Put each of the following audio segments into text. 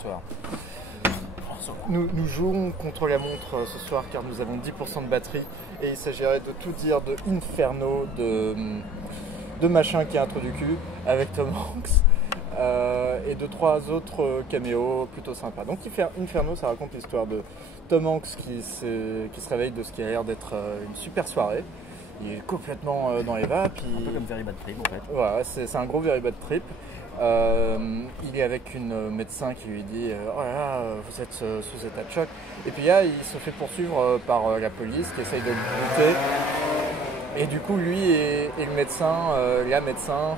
bonsoir. Nous jouons contre la montre ce soir car nous avons 10% de batterie et il s'agirait de tout dire de Inferno, de machin qui a un trou du cul avec Tom Hanks et de 3 autres caméos plutôt sympas. Donc Inferno, ça raconte l'histoire de Tom Hanks qui se réveille de ce qui a l'air d'être une super soirée. Il est complètement dans les vapes. Un peu comme Very Bad Trip en fait. Voilà, c'est un gros Very Bad Trip. Il est avec une médecin qui lui dit oh là là, vous êtes sous état de choc. Et puis là, il se fait poursuivre par la police qui essaye de le buter. Et du coup, lui et le médecin, la médecin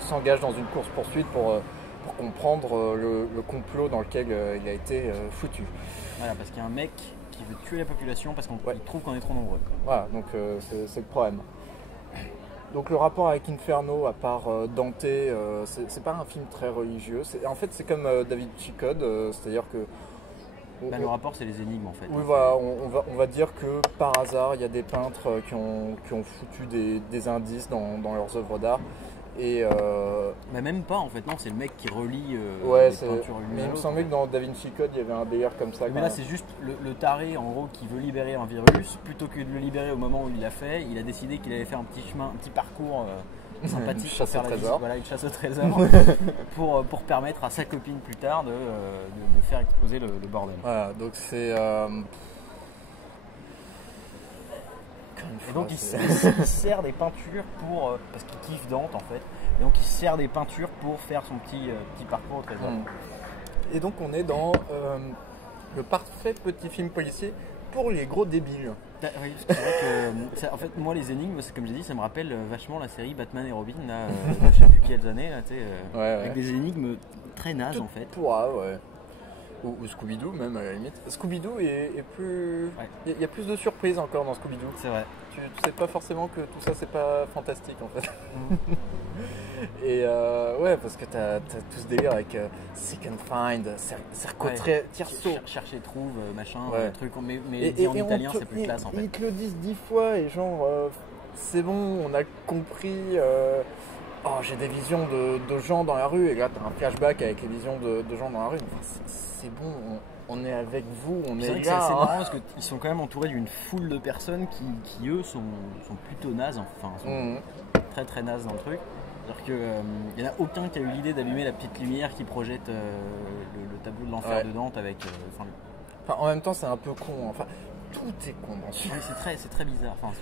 s'engagent dans une course-poursuite pour comprendre le complot dans lequel il a été foutu. Voilà, parce qu'il y a un mec qui veut tuer la population parce qu'il trouve qu'on est trop nombreux. Voilà, donc c'est le problème. Donc le rapport avec Inferno, à part Dante, c'est pas un film très religieux. En fait, c'est comme David Chicode, c'est-à-dire que... le rapport, c'est les énigmes en fait. Oui, voilà, on va dire que par hasard, il y a des peintres qui ont foutu des indices dans leurs œuvres d'art. Et Mais même pas en fait, non, c'est le mec qui relie ouais, les peintures l'une mais à il me l'autre. semblait que dans Da Vinci Code, il y avait un délire comme ça. Mais là, c'est juste le taré en gros qui veut libérer un virus. Plutôt que de le libérer au moment où il l'a fait, il a décidé qu'il allait faire un petit parcours sympathique. Une chasse au trésor. Voilà, une chasse au trésor pour permettre à sa copine plus tard de faire exploser le bordel. Voilà, donc c'est... Et donc il sert des peintures pour parce qu'il kiffe Dante en fait. Et donc il sert des peintures pour faire son petit parcours au trésor. Et donc on est dans le parfait petit film policier pour les gros débiles. Oui, parce que c'est vrai que en fait moi les énigmes, comme j'ai dit, ça me rappelle vachement la série Batman et Robin là, je sais plus quelles années là, avec des énigmes très nazes en fait. Ouais. Ou Scooby-Doo même à la limite. Scooby-Doo est plus... Il y a plus de surprises encore dans Scooby-Doo. C'est vrai. Tu sais pas forcément que tout ça c'est pas fantastique en fait. Et ouais, parce que t'as tout ce délire avec Seek and Find, Tierso. Chercher, trouve, machin, truc. Mais et en italien c'est plus classe en fait. Ils te le disent 10 fois et genre c'est bon, on a compris. Oh, j'ai des visions de gens dans la rue, et là t'as un flashback avec les visions de gens dans la rue. Enfin, c'est bon, on est avec vous, on est là. C'est assez marrant parce qu'ils sont quand même entourés d'une foule de personnes qui eux sont plutôt nazes, enfin sont très très nazes dans le truc. C'est-à-dire qu'il n'y en a aucun qui a eu l'idée d'allumer la petite lumière qui projette le tableau de l'enfer de Dante avec. Enfin, en même temps, c'est un peu con. Enfin, tout est con dans ce film. Oui, c'est très bizarre. Enfin,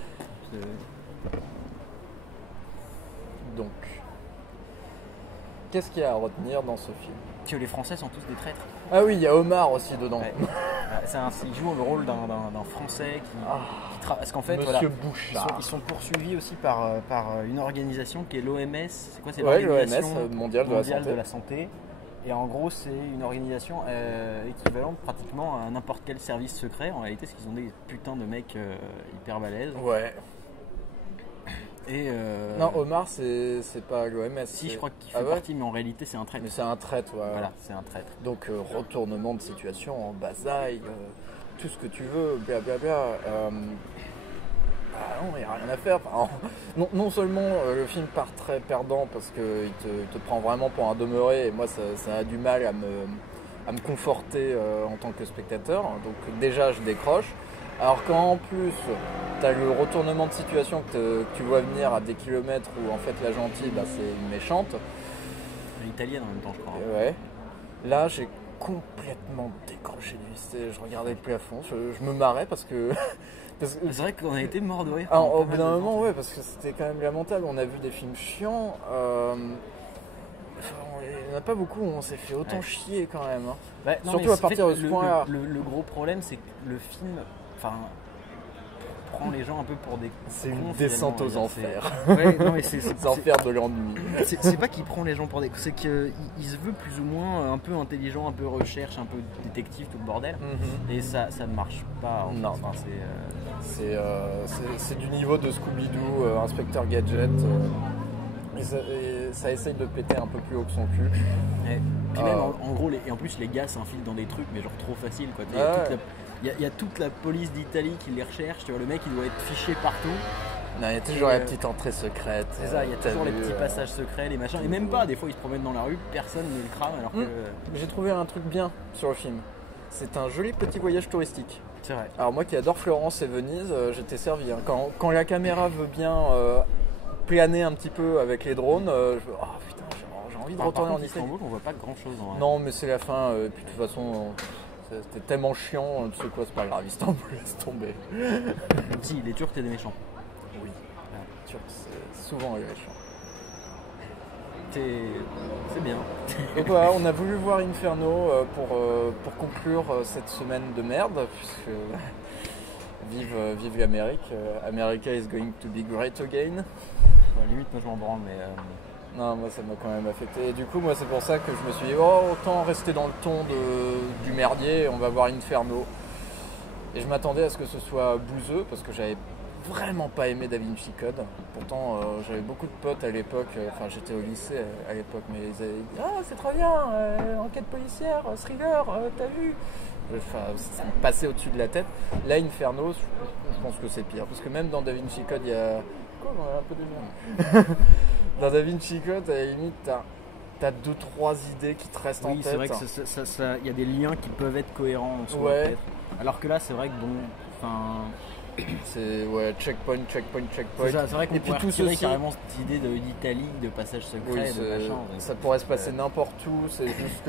donc, qu'est-ce qu'il y a à retenir dans ce film? Que les Français sont tous des traîtres. Ah oui, il y a Omar aussi dedans. Ouais. Il joue le rôle d'un Français qui travaille. Parce qu'en fait, Monsieur Bouchard. Ils sont poursuivis aussi par une organisation qui est l'OMS. C'est quoi? C'est l'OMS, mondiale de la santé. Et en gros, c'est une organisation équivalente pratiquement à n'importe quel service secret. En réalité, parce qu'ils ont des putains de mecs hyper balèzes. Ouais. Et non, Omar, c'est pas l'OMS. Si, je crois qu'il fait partie, mais en réalité, c'est un traître. Mais c'est un traître, ouais. Voilà, c'est un traître. Donc, retournement de situation en basaille, tout ce que tu veux, blablabla. Non, il n'y a rien à faire. Enfin, non seulement le film part très perdant parce qu'il te prend vraiment pour un demeuré, et moi, ça a du mal à me conforter en tant que spectateur. Donc, déjà, je décroche. Alors qu'en plus, tu as le retournement de situation que tu vois venir à des kilomètres où en fait la gentille, c'est une méchante. L'italienne en même temps, je crois. Ouais. Là, j'ai complètement décroché du stage. Je regardais le plafond, je me marrais parce que... C'est vrai qu'on a été mort de rire. Alors, au bout d'un moment, ouais, parce que c'était quand même lamentable. On a vu des films chiants. Il n'y en a pas beaucoup où on s'est fait autant chier quand même. Hein. Surtout à partir de ce point-là. Le gros problème, c'est que le film... prend les gens un peu pour des... C'est une descente aux enfers. Ouais, non, mais c'est les enfers de l'ennui. C'est pas qu'il prend les gens pour des... C'est qu'il se veut plus ou moins un peu intelligent, un peu recherche, un peu détective, tout le bordel. Et ça ne marche pas. Non. C'est du niveau de Scooby-Doo, Inspecteur Gadget. Et ça essaye de péter un peu plus haut que son cul. Et puis même en gros, et en plus les gars s'infilent dans des trucs, mais genre trop facile quoi. Il y a toute la police d'Italie qui les recherche, tu vois, le mec il doit être fiché partout. Non, il y a toujours la petite entrée secrète. C'est ça, il y a toujours les petits passages secrets, les machins. Et même pas, des fois ils se promènent dans la rue, personne ne le crame alors que. J'ai trouvé un truc bien sur le film. C'est un joli petit voyage touristique. C'est vrai. Alors moi qui adore Florence et Venise, j'étais servi. Hein. Quand la caméra veut bien planer un petit peu avec les drones, oh putain, j'ai envie de retourner en Italie. Istanbul, on voit pas grand chose en vrai. Non, mais c'est la fin. Puis de toute façon, c'était tellement chiant. Tu sais quoi, c'est pas grave. Istanbul, laisse tomber. Si, les Turcs, c'est des méchants. Oui. Les Turcs, c'est souvent les méchants. C'est bien. Donc voilà, on a voulu voir Inferno pour conclure cette semaine de merde, puisque vive l'Amérique. America is going to be great again. Limite, moi je m'en branle, mais. Non, moi ça m'a quand même affecté. Et du coup, moi c'est pour ça que je me suis dit, oh, autant rester dans le ton du merdier, on va voir Inferno. Et je m'attendais à ce que ce soit bouseux, parce que j'avais vraiment pas aimé Da Vinci Code. Pourtant, j'avais beaucoup de potes à l'époque, enfin j'étais au lycée à l'époque, mais ils avaient dit, ah c'est trop bien, enquête policière, thriller, t'as vu? Enfin, ça me passait au-dessus de la tête. Là, Inferno, je pense que c'est pire, parce que même dans Da Vinci Code, il y a... Quoi, on a un peu de merde. Dans Da Vinci Code, à la limite, t'as 2-3 idées qui te restent en tête. Oui, c'est vrai que y a des liens qui peuvent être cohérents en soi, ouais. Peut-être. Alors que là, c'est vrai que bon, enfin... C'est checkpoint. C'est vrai qu'on pourrait retirer carrément cette idée d'Italie, de passage secret, oui, de machin. Ça pourrait se passer n'importe où, c'est juste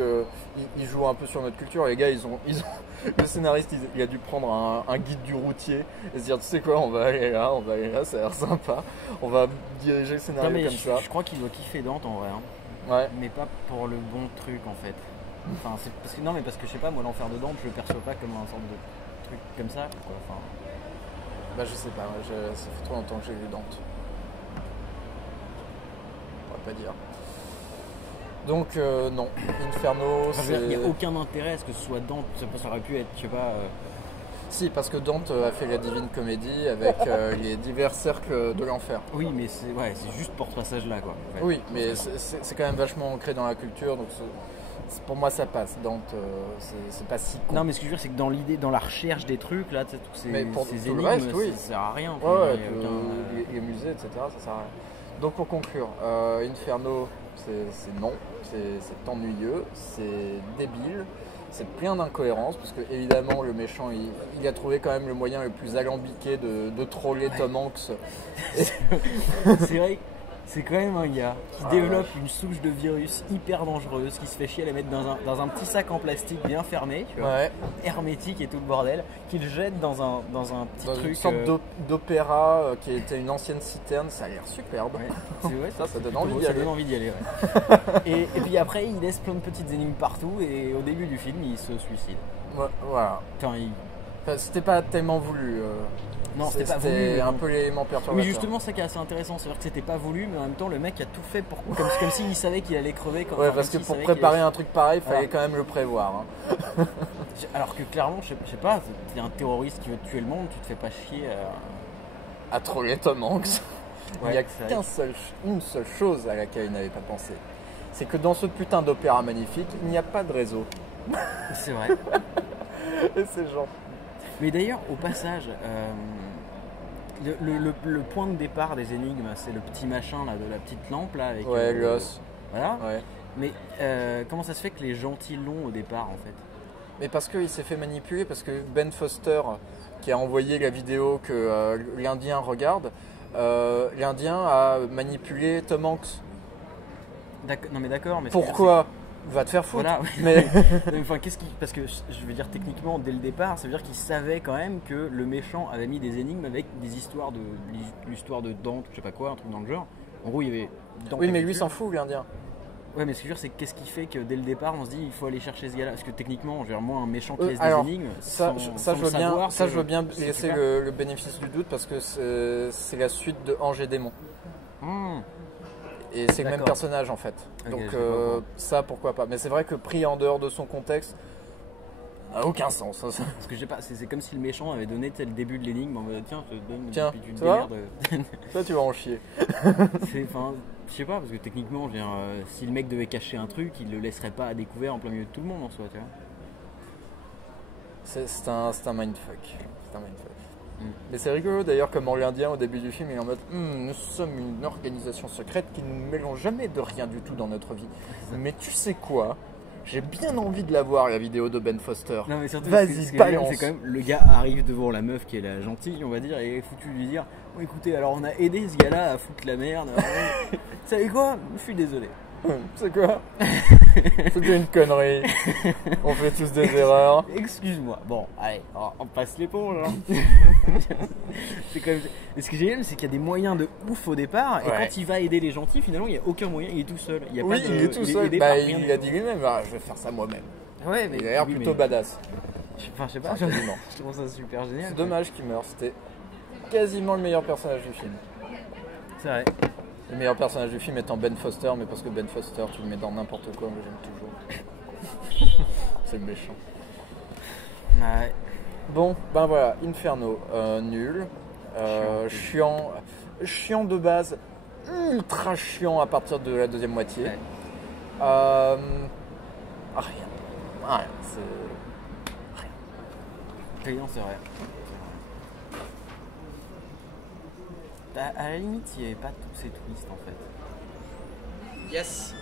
qu'ils jouent un peu sur notre culture. Les gars, le scénariste, il a dû prendre un guide du routier et se dire, tu sais quoi, on va aller là, ça a l'air sympa. On va diriger le scénario comme ça. Je crois qu'il doit kiffer Dante en vrai. Hein. Ouais. Mais pas pour le bon truc en fait. Enfin, parce que je sais pas, moi l'enfer de Dante, je le perçois pas comme un sorte de truc comme ça. Quoi. Enfin, bah je sais pas, ça fait trop longtemps que j'ai vu Dante. On va pas dire. Donc non, Inferno, il n'y a aucun intérêt à ce que ce soit Dante, ça aurait pu être, je sais pas... Si, parce que Dante a fait la Divine Comédie avec les divers cercles de l'enfer. Oui, mais c'est juste pour ce passage-là, quoi. En fait. Oui, mais c'est quand même vachement ancré dans la culture, donc pour moi ça passe. Dante, c'est pas si con. Non, mais ce que je veux dire, c'est que dans l'idée, dans la recherche des trucs, là, tous ces énigmes, le reste, oui. ça sert à rien. Ouais, les musées, etc., ça sert à rien. Donc pour conclure, Inferno, c'est non, c'est ennuyeux, c'est débile. C'est plein d'incohérences parce que évidemment le méchant il a trouvé quand même le moyen le plus alambiqué de troller Tom Hanks. C'est vrai, c'est quand même un gars qui développe une souche de virus hyper dangereuse, qui se fait chier à la mettre dans un petit sac en plastique bien fermé, tu vois, hermétique et tout le bordel, qu'il jette dans un petit truc. Une sorte d'opéra qui était une ancienne citerne, ça a l'air superbe. Ouais. Ça donne envie d'y aller. Ça donne envie d'y aller, et puis après, il laisse plein de petites énigmes partout et au début du film, il se suicide. Voilà. C'était pas tellement voulu. Non, c'était pas voulu. C'était un peu l'élément perturbateur. Mais justement, c'est ça qui est assez intéressant. C'est-à-dire que c'était pas voulu, mais en même temps, le mec a tout fait pour comme s'il savait qu'il allait crever. Parce que pour préparer un truc pareil, il fallait quand même le prévoir. Hein. Alors que clairement, je sais pas, t'es un terroriste qui veut tuer le monde, tu te fais pas chier à troller Tom Hanks. Il n'y a une seule chose à laquelle il n'avait pas pensé. C'est que dans ce putain d'opéra magnifique, il n'y a pas de réseau. C'est vrai. Et c'est genre... Mais d'ailleurs, au passage, le point de départ des énigmes, c'est le petit machin là, de la petite lampe là. Avec, l'os. Voilà. Ouais. Mais comment ça se fait que les gentils l'ont au départ en fait? Mais parce qu'il s'est fait manipuler, parce que Ben Foster, qui a envoyé la vidéo que l'Indien regarde, l'Indien a manipulé Tom Hanks. Non mais d'accord, mais pourquoi? Va te faire foutre. Voilà. Mais enfin, parce que je veux dire techniquement dès le départ, ça veut dire qu'il savait quand même que le méchant avait mis des énigmes avec des histoires l'histoire de Dante, je sais pas quoi, un truc dans le genre. En gros, il y avait Dante. Oui, mais lui s'en fout, l'Indien. Ouais, mais ce que je veux dire, c'est qu'est-ce qui fait que dès le départ, on se dit il faut aller chercher ce gars-là, parce que techniquement, moi, un méchant qui laisse des énigmes, je veux bien laisser le bénéfice du doute parce que c'est la suite de Ange et Démon. Et c'est le même personnage en fait. Donc ça, pourquoi pas. Mais c'est vrai que pris en dehors de son contexte, ça n'a aucun sens. Parce que je sais pas, c'est comme si le méchant avait donné le début de l'énigme en mode tiens, je te donne une démerde. Ça, tu vas en chier. Je sais pas, parce que techniquement, si le mec devait cacher un truc, il le laisserait pas à découvert en plein milieu de tout le monde en soi, tu vois. C'est un mindfuck. C'est un mindfuck. Mais c'est rigolo d'ailleurs comment l'Indien au début du film il est en mode nous sommes une organisation secrète qui ne mélange jamais de rien du tout dans notre vie. Mais tu sais quoi? J'ai bien envie de la voir la vidéo de Ben Foster. Non mais surtout, vas-y, balance. C'est quand même le gars arrive devant la meuf qui est la gentille, on va dire, et est foutu de lui dire oh, écoutez, alors on a aidé ce gars-là à foutre la merde. Vous savez quoi? Je suis désolé. C'est quoi? C'était une connerie. On fait tous des erreurs. Excuse-moi. Bon, allez, on passe l'éponge. Hein. C'est quand même... Et ce qui est génial, c'est qu'il y a des moyens de ouf au départ. Et quand il va aider les gentils, finalement, il n'y a aucun moyen. Il est tout seul. Il y a pas de... il est tout seul. Bah, il a dit lui-même je vais faire ça moi-même. Ouais, mais il a l'air plutôt badass. Enfin, je sais pas. Je trouve ça super génial. C'est dommage qu'il meure. C'était quasiment le meilleur personnage du film. C'est vrai. Le meilleur personnage du film étant Ben Foster, mais parce que Ben Foster, tu le mets dans n'importe quoi, mais j'aime toujours. C'est méchant. Ouais. Bon, ben voilà, Inferno, nul, chiant de base, ultra chiant à partir de la deuxième moitié. Ouais. Rien, c'est... rien. Payant, c'est vrai. À la limite, il n'y avait pas tous ces twists en fait. Yes.